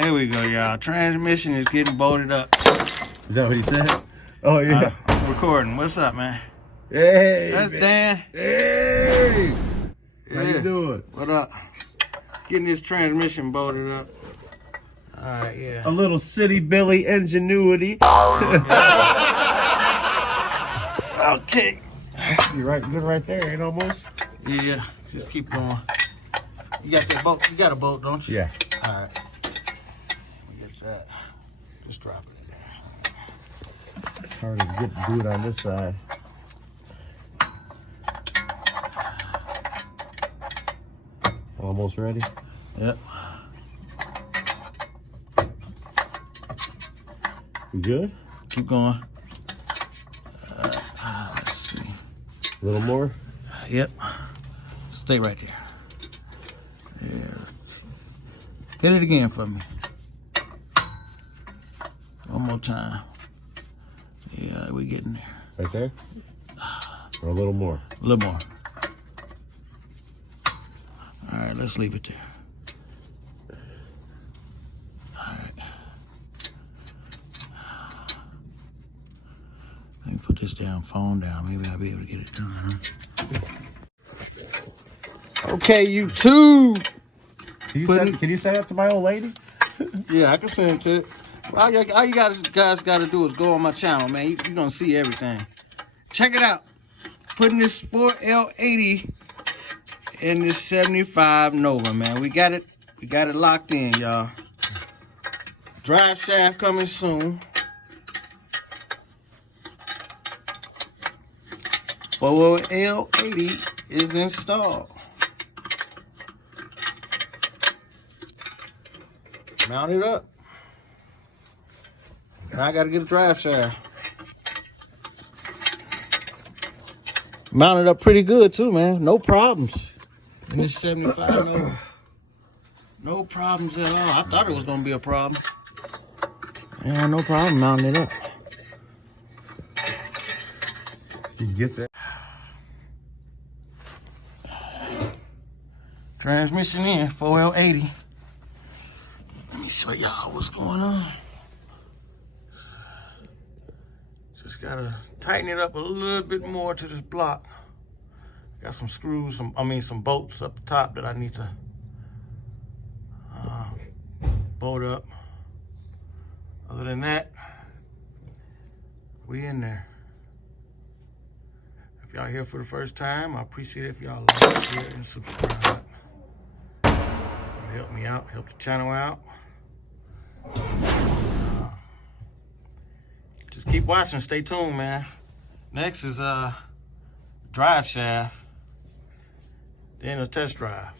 There we go, y'all. Transmission is getting bolted up. Is that what he said? Oh, yeah. I'm recording. What's up, man? Hey, That's man. Dan. Hey. How Yeah. you doing? What up? Getting this transmission bolted up. All right, yeah. A little city Billy ingenuity. Okay. You right, good right there, ain't almost? Yeah, just keep going. You got that boat? You got a boat, don't you? Yeah. All right. Get that. Just drop it there. It's hard to do it on this side. Almost ready? Yep. You good? Keep going. Let's see. A little more? Yep. Stay right there. Yeah. Hit it again for me. One more time. Yeah, we getting there. Right there? Or a little more? A little more. All right, let's leave it there. All right. Let me put this damn phone down. Maybe I'll be able to get it done. Okay, YouTube. Can you send that to my old lady? Yeah, I can send it to it. All you guys got to do is go on my channel, man. You're going to see everything. Check it out. Putting this 4L80 in this 75 Nova, man. We got it locked in, y'all. Drive shaft coming soon. 4L80 is installed. Mount it up. And I gotta get a drive shaft. Mounted up pretty good too, man. No problems. In this 75, no problems at all. I thought it was gonna be a problem. Yeah, no problem mounting it up. You get that? Transmission in, 4L80. Let me show y'all what's going on. Just gotta tighten it up a little bit more to this block. Got some screws, some bolts up the top that I need to bolt up. Other than that, we in there. If y'all here for the first time, I appreciate it if y'all like, share, and subscribe. It'll help me out, help the channel out. Just keep watching, stay tuned, man. Next is drive shaft, then a test drive.